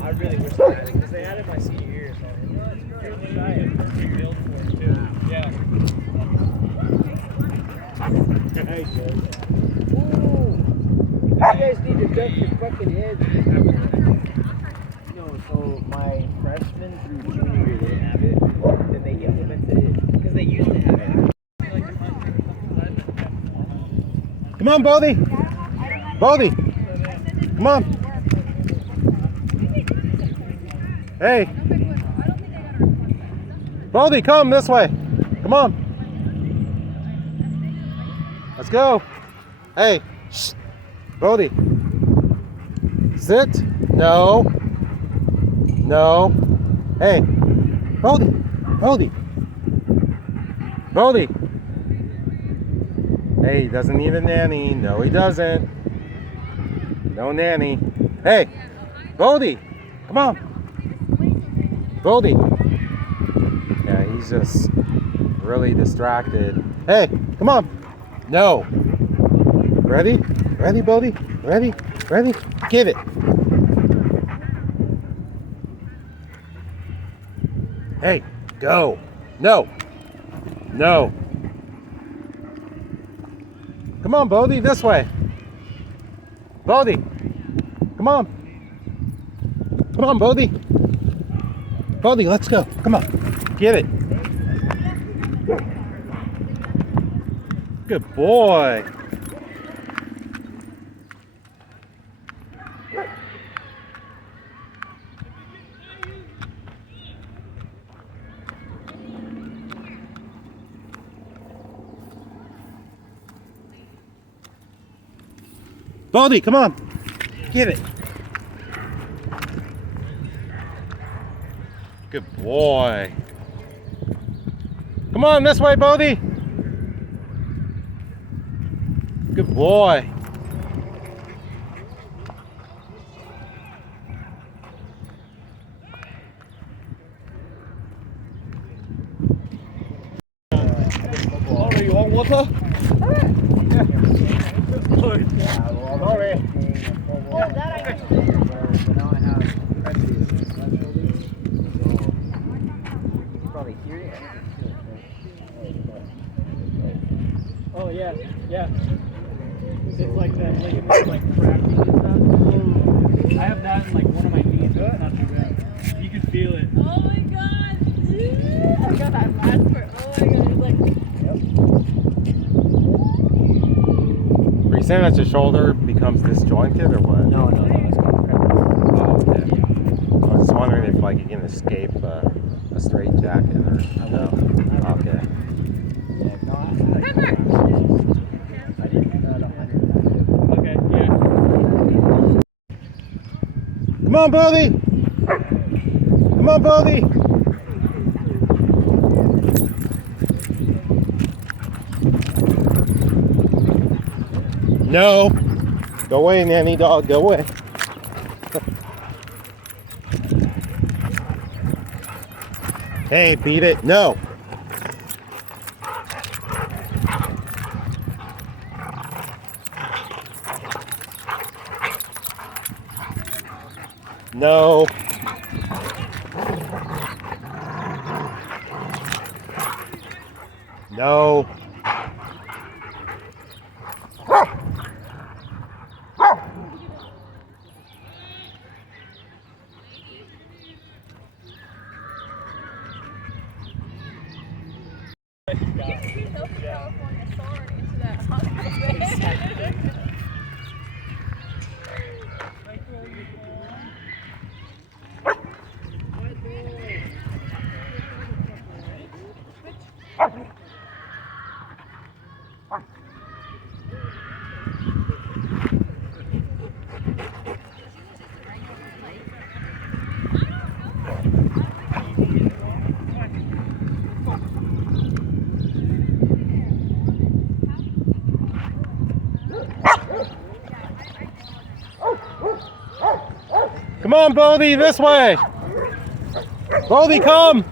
I really wish they had it because they had it my senior year. So I had perfect build for it too. Yeah. Hey, Joe. Ooh. You guys need to duck your fucking heads. No, so my freshman through junior year they didn't have it. Then they implemented it because they used to have it. Come on, Bodie. Bodie. Come on. Hey. Bodie, come this way. Come on. Let's go. Hey. Shh. Bodie. Sit. No. No. Hey. Bodie. Bodie. Bodie. Hey, he doesn't need a nanny. No, he doesn't. No nanny. Hey. Bodie. Come on. Bodie. Yeah, he's just really distracted. Hey, come on. No. Ready? Ready, Bodie? Ready? Ready? Give it. Hey, go. No. No. Come on, Bodie, this way. Bodie. Come on. Come on, Bodie. Bodie, let's go. Come on. Get it. Good boy. Bodie, come on. Get it. Good boy. Come on, this way, Bodie. Good boy. Oh, you want water? Sorry. Oh, that I know. Now I have probably hear it. Oh yeah, yeah. It's like that, like it makes like cracking and stuff. I have that in like one of my knees, so it's not too bad. You can feel it. Oh my god. I got that last part. Oh my god. It's like. Are you saying that your shoulder becomes disjointed or what? No, it's Oh, okay. I was just wondering if like you can escape a straight jacket or no. Okay. Okay, yeah. Come on, Bodie. Come on, Bodie. No. Go away, nanny dog. Go away. Hey, beat it. No. No. No. California soaring into that hospital. on, Bodie, this way. Bodie, come.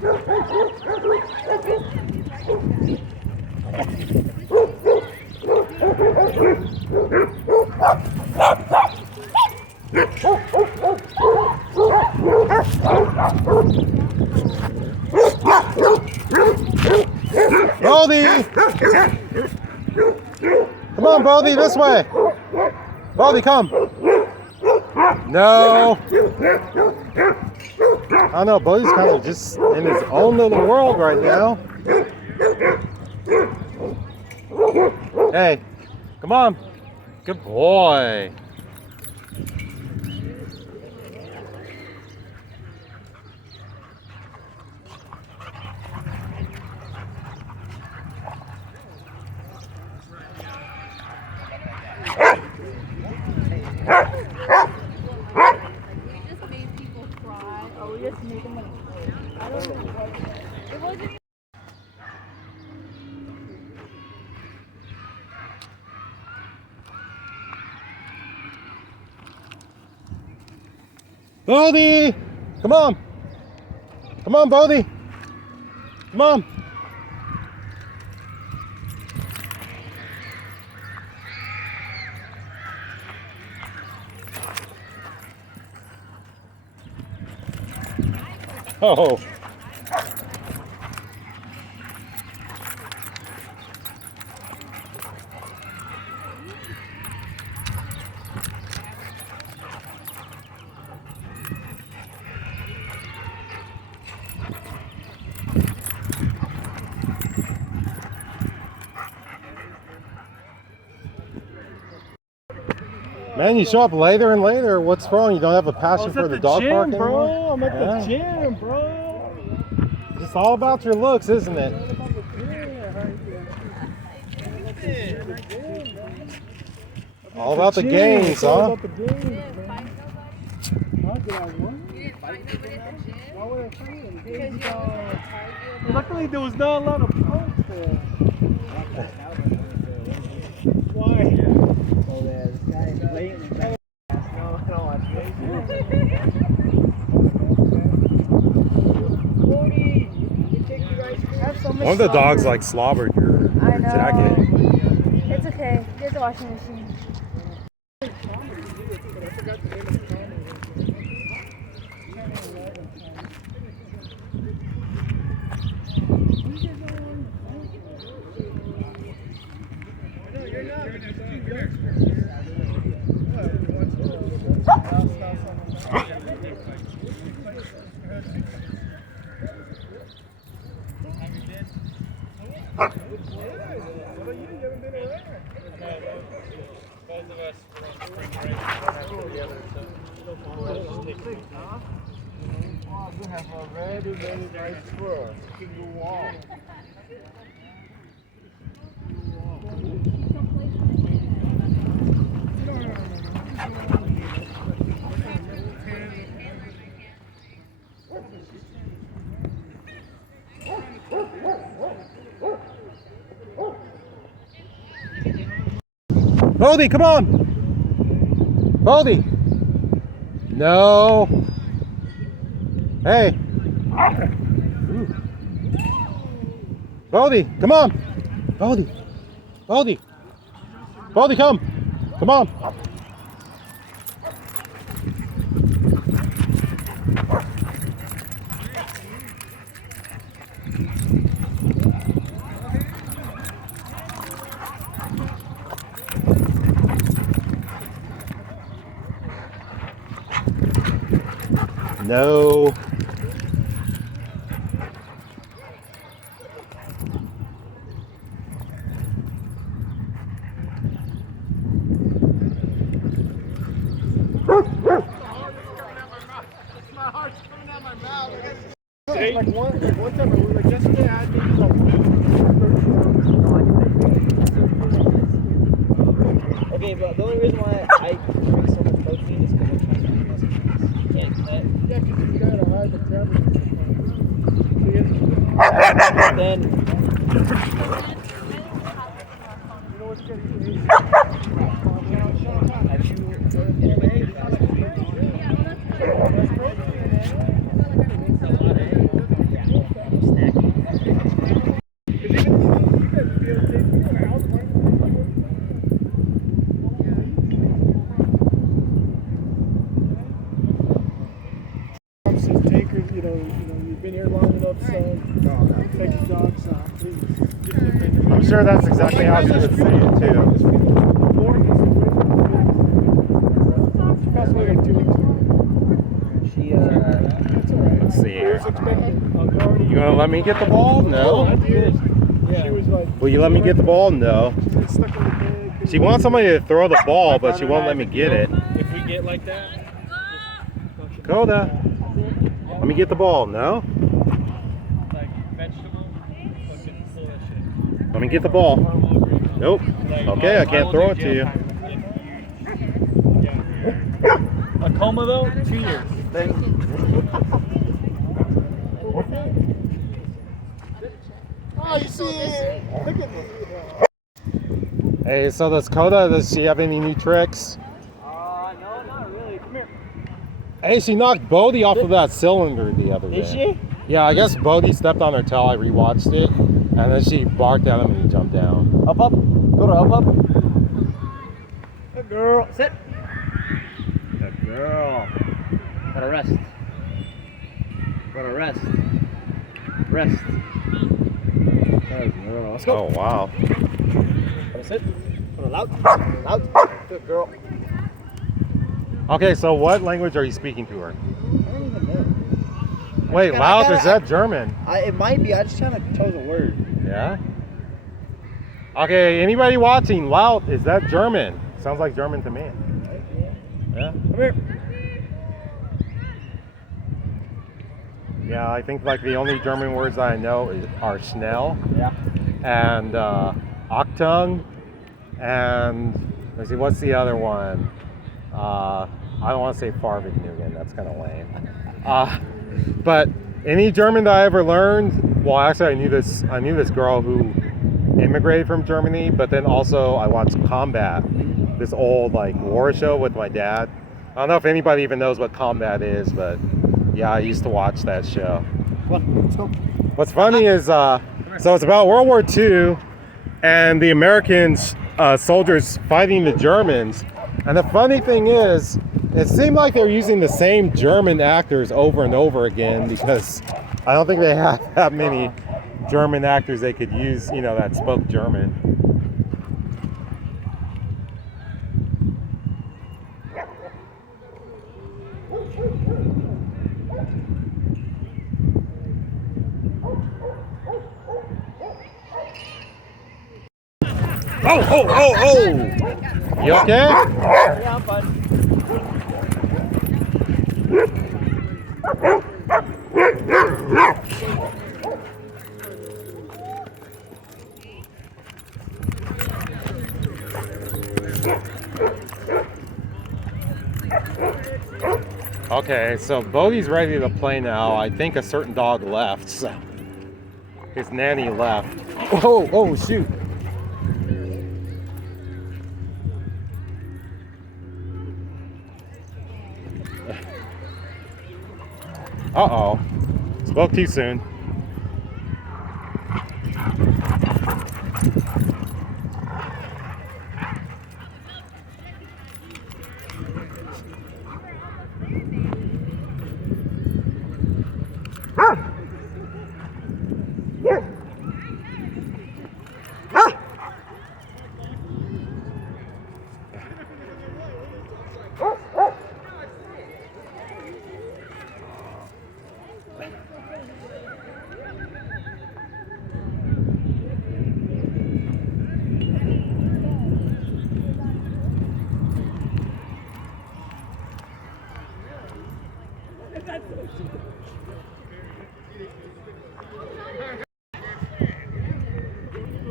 Bodie. Come on, Bodie, this way. Bodie, come. No. I don't know, Bodie's kind of just in his own little world right now. Hey, come on. Good boy. We just made people cry, or we just made them like, I don't know what. It wasn't. Bodie! Come on! Come on, Bodie! Come on! Oh! Man, you show up later and later. What's wrong? You don't have a passion for the dog park anymore? bro. I'm at the gym, bro. It's all about your looks, isn't it? All about the games, huh? You didn't fight nobody? You didn't fight nobody at the gym? Why would I fight him? Because you don't want to argue about Luckily, there was not a lot of punks there. Why? Oh, yeah, this guy is blatantly bad. No, I don't watch it. Cody, you take your ice cream. Have so much One of the dogs slobber. like slobbered your I know. jacket. It's okay. There's a washing machine. We have already made nice for single wall. Bodie, come on! Bodie! No! Hey! Ooh. Bodie, come on! Bodie! Bodie! Bodie, come! Come on! No. Like one time, we were like, just to add maybe like okay, but the only reason why I drink so much protein is because I'm trying to make muscle mass. You can't cut. Yeah, because you gotta hide the calories. Then, you know what's getting have you MMA? I'm sure that's exactly how she would say it too. Let's see here. You gonna let me get the ball? No. Will you let me get the ball? No. She wants somebody to throw the ball, but she won't let me get it. If we get like that, Coda, let me get the ball. No. like vegetable, fucking pull that shit. Let me get the ball. Nope. Okay, I can't throw it to you. A coma though, 2 years. Oh, you see it? Look at this. Hey, so does she have any new tricks? No, not really. Come here. Hey, she knocked Bodie off of that cylinder the other day. Did she? Yeah, I guess Bodie stepped on her tail. I rewatched it, and then she barked at him and he jumped down. Up. Go to up. Good girl. Sit. Good girl. Gotta rest. Rest. Good girl. Let's go. Oh, wow. Gotta sit. Put it loud. Good girl. Okay, so what language are you speaking to her? I don't even know. Wait, loud, is that German? It might be. I just trying to toe the word. Yeah? Okay, anybody watching, loud, is that German? Sounds like German to me. Yeah? Come here. Yeah, I think like the only German words I know are schnell Yeah. and Achtung, and let's see, what's the other one? I don't want to say Farvignugan, that's kind of lame. But any German that I ever learned, well, actually I knew this girl who immigrated from Germany, but then also I watched Combat, this old like war show with my dad. I don't know if anybody even knows what Combat is, but yeah, I used to watch that show. What's funny is, so it's about World War II and the Americans, soldiers fighting the Germans. And the funny thing is, it seemed like they're using the same German actors over and over again because I don't think they had that many German actors they could use, that spoke German. Oh! You okay? Yeah, I'm fine. Okay, so Bodie's ready to play now. I think a certain dog left, so his nanny left. Oh, shoot. Uh-oh. Spoke too soon.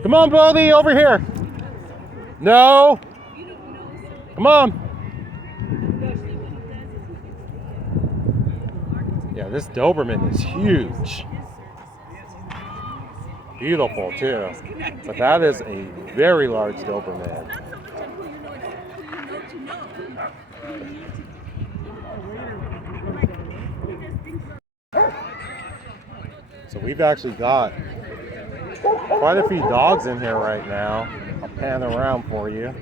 Come on, Bodie, over here. No. Come on. Yeah, this Doberman is huge. Beautiful, too. But that is a very large Doberman. So we've actually got quite a few dogs in here right now. I'll pan around for you.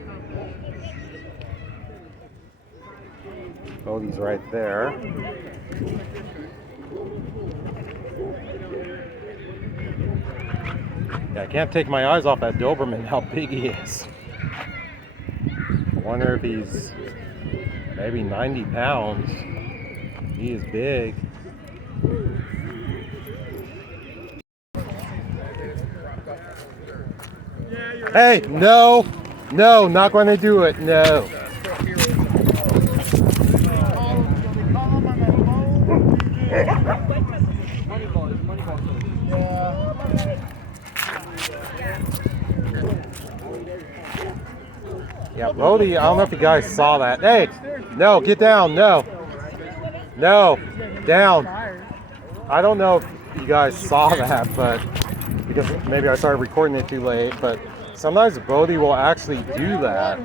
Bodie's right there. Yeah, I can't take my eyes off that Doberman, how big he is. I wonder if he's maybe 90 pounds. He is big. Hey, no, no, not going to do it, no. Yeah, Bodie, I don't know if you guys saw that. Hey, no, get down, no. No, down. I don't know if you guys saw that, but because maybe I started recording it too late, but sometimes Bodie will actually do that.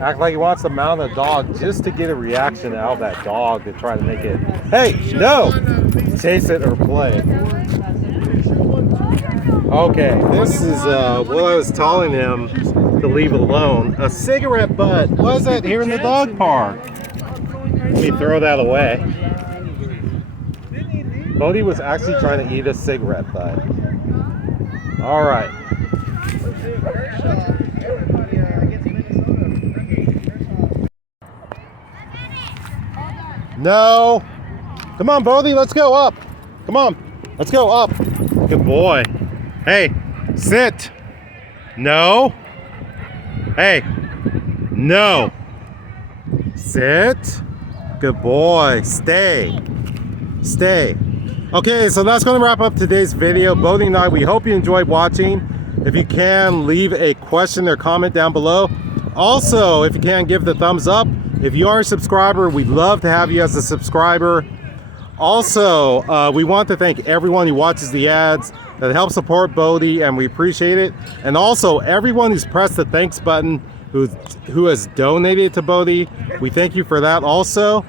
Act like he wants to mount a dog just to get a reaction out of that dog to try to make it, hey, no, chase it or play. Okay, this is what I was telling him to leave it alone. A cigarette butt. What is that here in the dog park? Let me throw that away. Bodie was actually trying to eat a cigarette butt. All right. No. Come on, Bodie, let's go up. Come on, let's go up. Good boy. Hey, sit. No. Hey, no. Sit. Good boy. Stay. Stay. Okay, so that's going to wrap up today's video. Bodie and I, we hope you enjoyed watching. If you can, leave a question or comment down below. Also, if you can, give the thumbs up. If you are a subscriber, we'd love to have you as a subscriber. Also, we want to thank everyone who watches the ads that helps support Bodie, and we appreciate it. And also, everyone who's pressed the thanks button, who has donated to Bodie, we thank you for that also.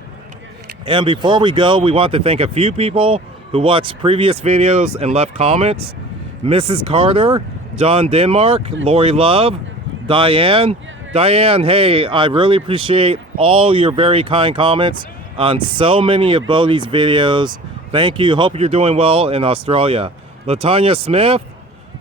And before we go, we want to thank a few people who watched previous videos and left comments. Mrs. Carter, John Denmark, Lori Love, Diane. Diane, hey, I really appreciate all your very kind comments on so many of Bodie's videos. Thank you. Hope you're doing well in Australia. Latanya Smith,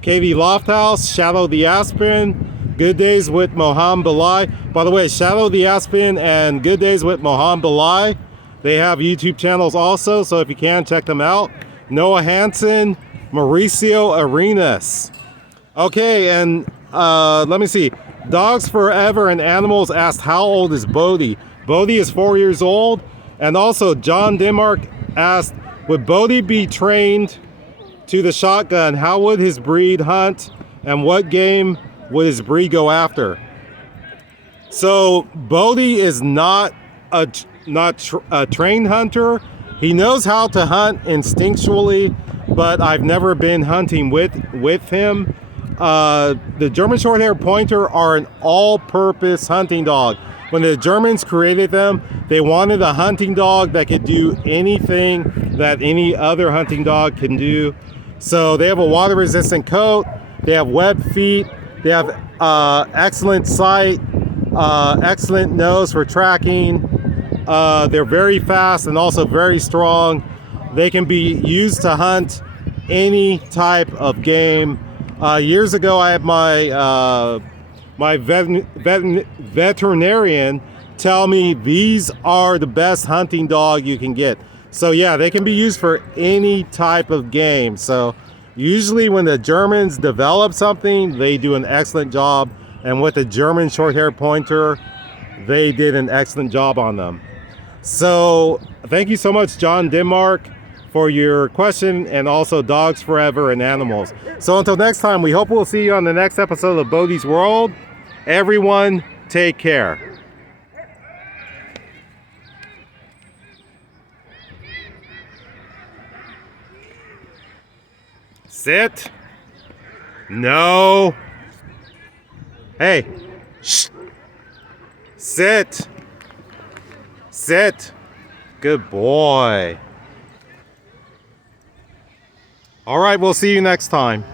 Katie Lofthouse, Shadow the Aspen, Good Days with Mohan Balai. By the way, Shadow the Aspen and Good Days with Mohan Balai, they have YouTube channels also, so if you can, check them out. Noah Hansen, Mauricio Arenas. Okay, and let me see. Dogs Forever and Animals asked, how old is Bodie? Bodie is 4 years old. And also, John Denmark asked, would Bodie be trained to the shotgun? How would his breed hunt? And what game would his breed go after? So, Bodie is not a trained hunter. He knows how to hunt instinctually, but I've never been hunting with him. The German Shorthair Pointer are an all-purpose hunting dog. When the Germans created them, they wanted a hunting dog that could do anything that any other hunting dog can do. So they have a water-resistant coat, they have webbed feet, they have excellent sight, excellent nose for tracking. They're very fast and also very strong. They can be used to hunt any type of game. Years ago, I had my veterinarian tell me these are the best hunting dog you can get. So yeah, they can be used for any type of game. So usually when the Germans develop something, they do an excellent job. And with the German Shorthair Pointer, they did an excellent job on them. So thank you so much, John Denmark, for your question, and also Dogs Forever and Animals. So until next time, we hope we'll see you on the next episode of Bodie's World. Everyone, take care. Sit. No. Hey. Shh. Sit. Sit. Good boy. All right, we'll see you next time.